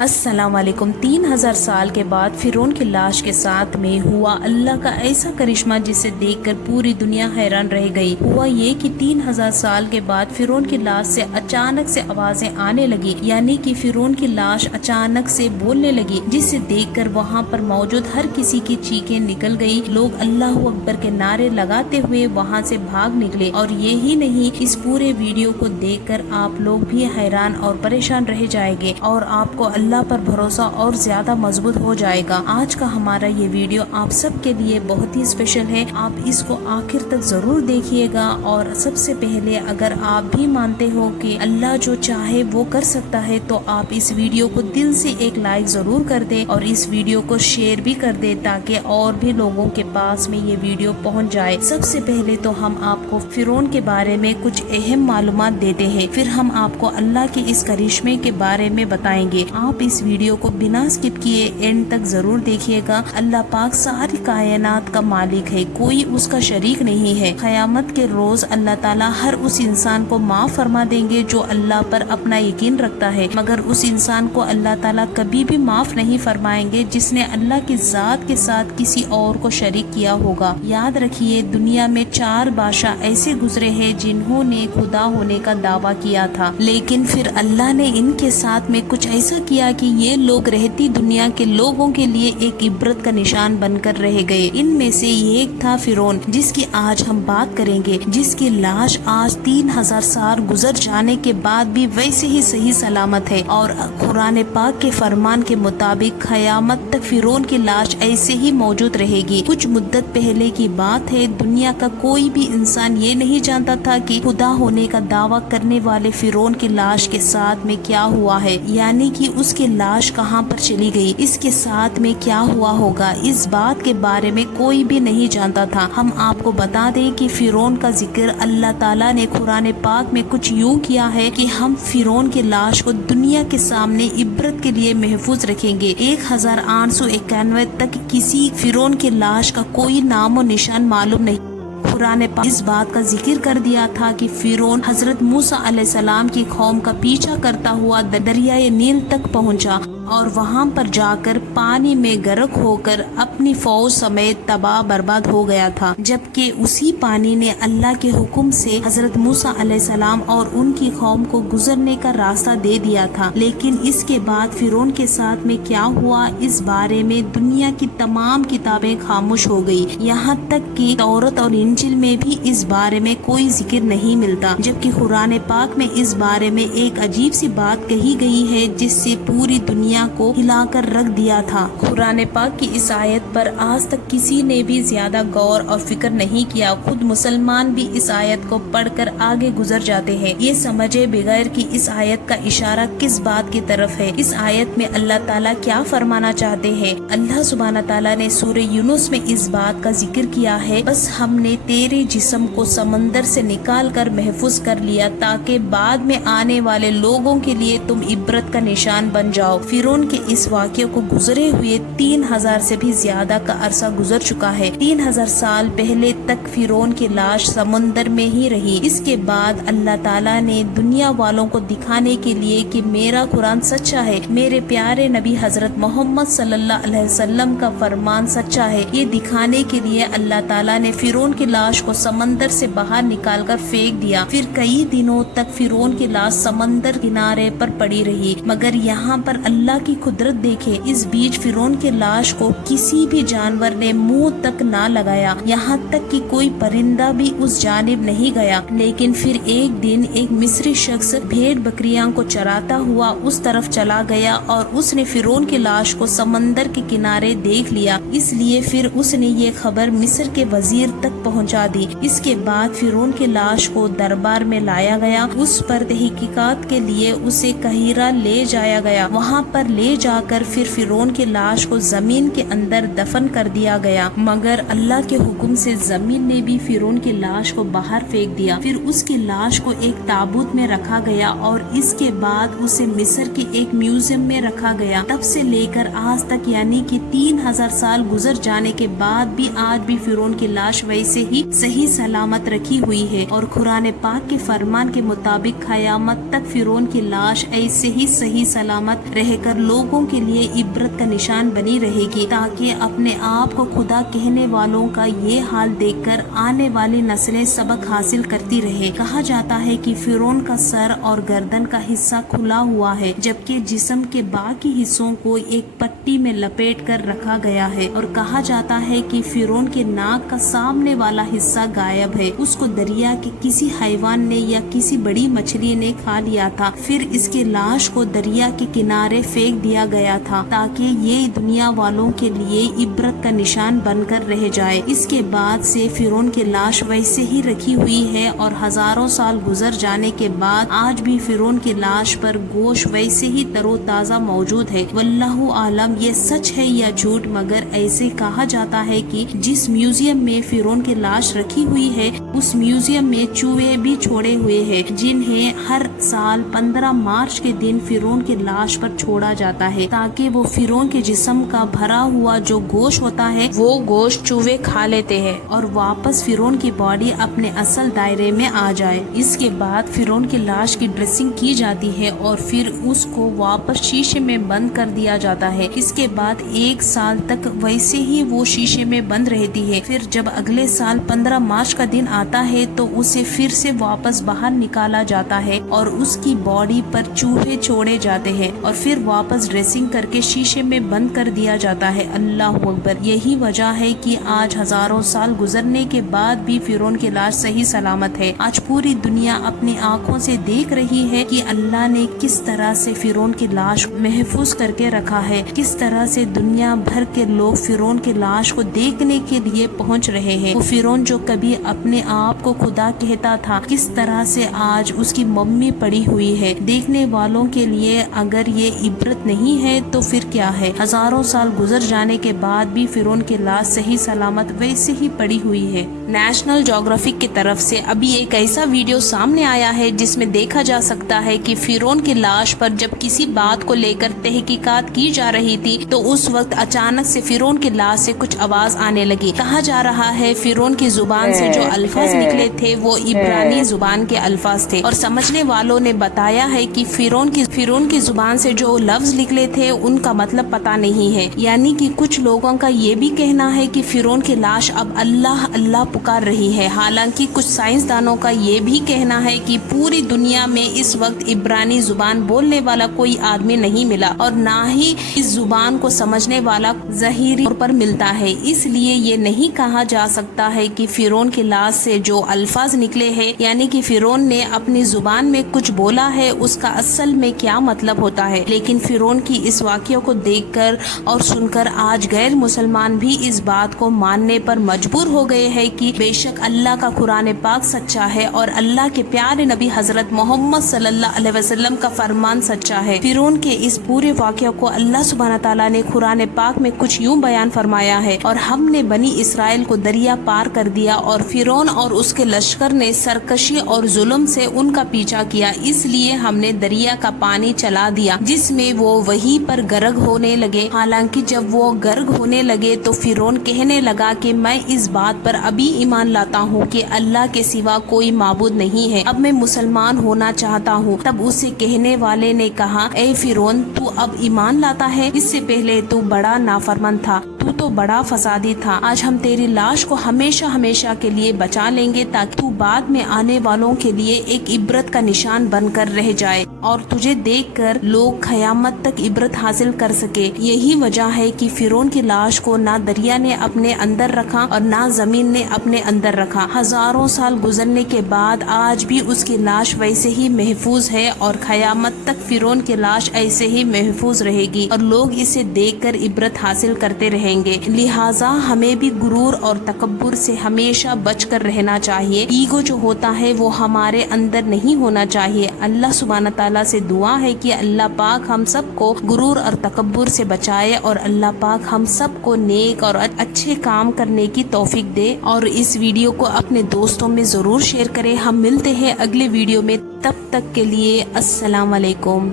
السلام علیکم۔ 3000 سال کے بعد فرعون کی لاش کے ساتھ میں ہوا اللہ کا ایسا کرشمہ جسے دیکھ کر پوری دنیا حیران رہ گئی۔ ہوا یہ کہ 3000 سال کے بعد فرعون کی لاش سے اچانک سے آوازیں آنے لگی، یعنی کہ فرعون کی لاش اچانک سے بولنے لگی، جسے دیکھ کر وہاں پر موجود ہر کسی کی چیخیں نکل گئی۔ لوگ اللہ اکبر کے نعرے لگاتے ہوئے وہاں سے بھاگ نکلے۔ اور یہی نہیں، اس پورے ویڈیو کو دیکھ کر آپ لوگ بھی حیران اور پریشان رہ جائیں گے اور آپ کو اللہ پر بھروسہ اور زیادہ مضبوط ہو جائے گا۔ آج کا ہمارا یہ ویڈیو آپ سب کے لیے بہت ہی اسپیشل ہے، آپ اس کو آخر تک ضرور دیکھیے گا۔ اور سب سے پہلے اگر آپ بھی مانتے ہو کہ اللہ جو چاہے وہ کر سکتا ہے تو آپ اس ویڈیو کو دل سے ایک لائک ضرور کر دیں اور اس ویڈیو کو شیئر بھی کر دیں تاکہ اور بھی لوگوں کے پاس میں یہ ویڈیو پہنچ جائے۔ سب سے پہلے تو ہم آپ کو فرعون کے بارے میں کچھ اہم معلومات دیتے ہیں، پھر ہم آپ کو اللہ کے اس کرشمے کے بارے میں بتائیں گے۔ آپ اس ویڈیو کو بنا اسکپ کیے اینڈ تک ضرور دیکھیے گا۔ اللہ پاک ساری کائنات کا مالک ہے، کوئی اس کا شریک نہیں ہے۔ قیامت کے روز اللہ تعالیٰ ہر اس انسان کو معاف فرما دیں گے جو اللہ پر اپنا یقین رکھتا ہے، مگر اس انسان کو اللہ تعالیٰ کبھی بھی معاف نہیں فرمائیں گے جس نے اللہ کی ذات کے ساتھ کسی اور کو شریک کیا ہوگا۔ یاد رکھیے، دنیا میں 4 بادشاہ ایسے گزرے ہیں جنہوں نے خدا ہونے کا دعویٰ کیا تھا، لیکن پھر اللہ نے ان کے ساتھ میں کچھ ایسا کیا کہ یہ لوگ رہتی دنیا کے لوگوں کے لیے ایک عبرت کا نشان بن کر رہ گئے۔ ان میں سے ایک تھا فرعون، جس کی آج ہم بات کریں گے، جس کی لاش آج 3000 سال گزر جانے کے بعد بھی ویسے ہی صحیح سلامت ہے، اور قرآن پاک کے فرمان کے مطابق قیامت تک فرعون کی لاش ایسے ہی موجود رہے گی۔ کچھ مدت پہلے کی بات ہے، دنیا کا کوئی بھی انسان یہ نہیں جانتا تھا کہ خدا ہونے کا دعویٰ کرنے والے فرعون کی لاش کے ساتھ میں کیا ہوا ہے، یعنی کہ اس کی لاش کہاں پر چلی گئی، اس کے ساتھ میں کیا ہوا ہوگا، اس بات کے بارے میں کوئی بھی نہیں جانتا تھا۔ ہم آپ کو بتا دیں کہ فرعون کا ذکر اللہ تعالیٰ نے قرآن پاک میں کچھ یوں کیا ہے کہ ہم فرعون کی لاش کو دنیا کے سامنے عبرت کے لیے محفوظ رکھیں گے۔ 1891 تک کسی فرعون کی لاش کا کوئی نام و نشان معلوم نہیں۔ قرآن پاک اس بات کا ذکر کر دیا تھا کہ فرعون حضرت موسیٰ علیہ السلام کی قوم کا پیچھا کرتا ہوا دریائے نیل تک پہنچا اور وہاں پر جا کر پانی میں غرق ہو کر اپنی فوج سمیت تباہ برباد ہو گیا تھا، جبکہ اسی پانی نے اللہ کے حکم سے حضرت موسیٰ علیہ السلام اور ان کی قوم کو گزرنے کا راستہ دے دیا تھا۔ لیکن اس کے بعد فرعون کے ساتھ میں کیا ہوا، اس بارے میں دنیا کی تمام کتابیں خاموش ہو گئی، یہاں تک کہ تورات اور انجیل میں بھی اس بارے میں کوئی ذکر نہیں ملتا، جبکہ قرآن پاک میں اس بارے میں ایک عجیب سی بات کہی گئی ہے جس سے پوری دنیا کو ہلا کر رکھ دیا تھا۔ قرآن پاک کی اس آیت پر آج تک کسی نے بھی زیادہ غور اور فکر نہیں کیا، خود مسلمان بھی اس آیت کو پڑھ کر آگے گزر جاتے ہیں، یہ سمجھے بغیر کہ اس آیت کا اشارہ کس بات کی طرف ہے۔ اس آیت میں اللہ تعالیٰ کیا فرمانا چاہتے ہیں؟ اللہ سبحانہ تعالیٰ نے سورہ یونس میں اس بات کا ذکر کیا ہے، بس ہم نے تیرے جسم کو سمندر سے نکال کر محفوظ کر لیا تاکہ بعد میں آنے والے لوگوں کے لیے تم عبرت کا نشان بن جاؤ۔ فرعون کے اس واقعے کو گزرے ہوئے 3000 سے بھی زیادہ کا عرصہ گزر چکا ہے۔ 3000 سال پہلے تک فرعون کی لاش سمندر میں ہی رہی۔ اس کے بعد اللہ تعالیٰ نے دنیا والوں کو دکھانے کے لیے کہ میرا قرآن سچا ہے، میرے پیارے نبی حضرت محمد صلی اللہ علیہ وسلم کا فرمان سچا ہے، یہ دکھانے کے لیے اللہ تعالیٰ نے فرعون کی لاش کو سمندر سے باہر نکال کر پھینک دیا۔ پھر کئی دنوں تک فرعون کی لاش سمندر کنارے پر پڑی رہی، مگر یہاں پر اللہ کی قدرت دیکھے، اس بیچ فرعون کی لاش کو کسی بھی جانور نے منہ تک نہ لگایا، یہاں تک کہ کوئی پرندہ بھی اس جانب نہیں گیا۔ لیکن پھر ایک دن ایک مصری شخص بھیڑ بکریاں کو چراتا ہوا اس طرف چلا گیا اور اس نے فرعون کی لاش کو سمندر کے کنارے دیکھ لیا، اس لیے پھر اس نے یہ خبر مصر کے وزیر تک پہنچا دی۔ اس کے بعد فرعون کی لاش کو دربار میں لایا گیا، اس پر تحقیقات کے لیے اسے قاہرہ لے جایا گیا، وہاں پر لے جا کر پھر فرعون کی لاش کو زمین کے اندر دفن کر دیا گیا، مگر اللہ کے حکم سے زمین نے بھی فرعون کی لاش کو باہر پھینک دیا۔ پھر اس کی لاش کو ایک تابوت میں رکھا گیا اور اس کے بعد اسے مصر کے ایک میوزیم میں رکھا گیا۔ تب سے لے کر آج تک، یعنی کہ 3000 سال گزر جانے کے بعد بھی آج بھی فرعون کی لاش ویسے ہی صحیح سلامت رکھی ہوئی ہے، اور قرآن پاک کے فرمان کے مطابق قیامت تک فرعون کی لاش ایسے ہی صحیح سلامت رہ کر کر لوگوں کے لیے عبرت کا نشان بنی رہے گی، تاکہ اپنے آپ کو خدا کہنے والوں کا یہ حال دیکھ کر آنے والی نسلیں سبق حاصل کرتی رہے۔ کہا جاتا ہے کہ فرعون کا سر اور گردن کا حصہ کھلا ہوا ہے، جبکہ جسم کے باقی حصوں کو ایک پٹی میں لپیٹ کر رکھا گیا ہے، اور کہا جاتا ہے کہ فرعون کے ناک کا سامنے والا حصہ غائب ہے، اس کو دریا کے کسی حیوان نے یا کسی بڑی مچھلی نے کھا لیا تھا۔ پھر اس کے لاش کو دریا کے کنارے پھینک دیا گیا تھا تاکہ یہ دنیا والوں کے لیے عبرت کا نشان بن کر رہ جائے۔ اس کے بعد سے فرعون کی لاش ویسے ہی رکھی ہوئی ہے، اور ہزاروں سال گزر جانے کے بعد آج بھی فرعون کی لاش پر گوشت ویسے ہی تر و تازہ موجود ہے۔ واللہ عالم یہ سچ ہے یا جھوٹ، مگر ایسے کہا جاتا ہے کہ جس میوزیم میں فرعون کی لاش رکھی ہوئی ہے اس میوزیم میں چوہے بھی چھوڑے ہوئے ہیں، جنہیں ہر سال 15 مارچ کے دن فرعون کی لاش پر چھوڑا جاتا ہے تاکہ وہ فرعون کے جسم کا بھرا ہوا جو گوشت ہوتا ہے وہ گوشت چوہے کھا لیتے ہیں اور واپس فرعون کی باڈی اپنے اصل دائرے میں آ جائے۔ اس کے بعد فرعون کی لاش کی ڈریسنگ کی جاتی ہے اور پھر اس کو واپس شیشے میں بند کر دیا جاتا ہے۔ اس کے بعد 1 سال تک ویسے ہی وہ شیشے میں بند رہتی ہے۔ پھر جب اگلے سال 15 مارچ کا دن آتا ہے تو اسے پھر سے واپس باہر نکالا جاتا ہے اور اس کی باڈی پر چوہے چھوڑے جاتے ہیں اور پھر واپس ڈریسنگ کر کے شیشے میں بند کر دیا جاتا ہے۔ اللہ اکبر۔ یہی وجہ ہے کہ آج ہزاروں سال گزرنے کے بعد بھی فرعون کی لاش صحیح سلامت ہے۔ آج پوری دنیا اپنی آنکھوں سے دیکھ رہی ہے کہ اللہ نے کس طرح سے فرعون کی لاش محفوظ کر کے رکھا ہے، کس طرح سے دنیا بھر کے لوگ فرعون کی لاش کو دیکھنے کے لیے پہنچ رہے ہیں۔ وہ فرعون جو کبھی اپنے آپ کو خدا کہتا تھا، کس طرح سے آج اس کی ممی پڑی ہوئی ہے۔ دیکھنے والوں کے لیے اگر یہ عبرت نہیں ہے تو پھر کیا ہے؟ ہزاروں سال گزر جانے کے بعد بھی فرعون کی لاش صحیح سلامت ویسے ہی پڑی ہوئی ہے۔ نیشنل جغرافک کی طرف سے ابھی ایک ایسا ویڈیو سامنے آیا ہے جس میں دیکھا جا سکتا ہے کہ فرعون کی لاش پر جب کسی بات کو لے کر تحقیقات کی جا رہی تھی تو اس وقت اچانک سے فرعون کی لاش سے کچھ آواز آنے لگی۔ کہا جا رہا ہے فرعون کی زبان سے جو الفاظ نکلے تھے وہ عبرانی زبان کے الفاظ تھے، اور سمجھنے والوں نے بتایا ہے کہ فرعون کی زبان سے جو لفظ نکلے تھے ان کا مطلب پتہ نہیں ہے۔ یعنی کہ کچھ لوگوں کا یہ بھی کہنا ہے کہ فرعون کی لاش اب اللہ اللہ پکار رہی ہے، حالانکہ کچھ سائنسدانوں کا یہ بھی کہنا ہے کہ پوری دنیا میں اس وقت عبرانی زبان بولنے والا کوئی آدمی نہیں ملا، اور نہ ہی اس زبان کو سمجھنے والا ظاہری طور پر ملتا ہے۔ اس لیے یہ نہیں کہا جا سکتا ہے کہ فرعون کی لاش سے جو الفاظ نکلے ہیں، یعنی کہ فرعون نے اپنی زبان میں کچھ بولا ہے، اس کا اصل میں کیا مطلب ہوتا ہے۔ لیکن فرعون کی اس واقعے کو دیکھ کر اور سن کر آج غیر مسلمان بھی اس بات کو ماننے پر مجبور ہو گئے ہیں کہ بے شک اللہ کا قرآن پاک سچا ہے اور اللہ کے پیارے نبی حضرت محمد صلی اللہ علیہ وسلم کا فرمان سچا ہے۔ فرعون کے اس پورے واقعے کو اللہ سبحانہ تعالیٰ نے قرآن پاک میں کچھ یوں بیان فرمایا ہے: اور ہم نے بنی اسرائیل کو دریا پار کر دیا اور فرعون اور اس کے لشکر نے سرکشی اور ظلم سے ان کا پیچھا کیا، اس لیے ہم نے دریا کا پانی چلا دیا جس میں وہ وہیں پر غرق ہونے لگے۔ حالانکہ جب وہ غرق ہونے لگے تو فرعون کہنے لگا کہ میں اس بات پر ابھی ایمان لاتا ہوں کہ اللہ کے سوا کوئی معبود نہیں ہے، اب میں مسلمان ہونا چاہتا ہوں۔ تب اسے کہنے والے نے کہا: اے فرعون، تو اب ایمان لاتا ہے؟ اس سے پہلے تو بڑا نافرمان تھا، تو بڑا فسادی تھا۔ آج ہم تیری لاش کو ہمیشہ ہمیشہ کے لیے بچا لیں گے تاکہ تو بعد میں آنے والوں کے لیے ایک عبرت کا نشان بن کر رہ جائے اور تجھے دیکھ کر لوگ قیامت تک عبرت حاصل کر سکے۔ یہی وجہ ہے کہ فرعون کی لاش کو نہ دریا نے اپنے اندر رکھا اور نہ زمین نے اپنے اندر رکھا۔ ہزاروں سال گزرنے کے بعد آج بھی اس کی لاش ویسے ہی محفوظ ہے اور قیامت تک فرعون کی لاش ایسے ہی محفوظ رہے گی اور لوگ اسے دیکھ کر عبرت حاصل کرتے رہیں گے۔ لہٰذا ہمیں بھی غرور اور تکبر سے ہمیشہ بچ کر رہنا چاہیے۔ ایگو جو ہوتا ہے وہ ہمارے اندر نہیں ہونا چاہیے۔ اللہ سبحانہ تعالیٰ سے دعا ہے کہ اللہ پاک ہم سب کو غرور اور تکبر سے بچائے اور اللہ پاک ہم سب کو نیک اور اچھے کام کرنے کی توفیق دے، اور اس ویڈیو کو اپنے دوستوں میں ضرور شیئر کریں۔ ہم ملتے ہیں اگلے ویڈیو میں، تب تک کے لیے السلام علیکم۔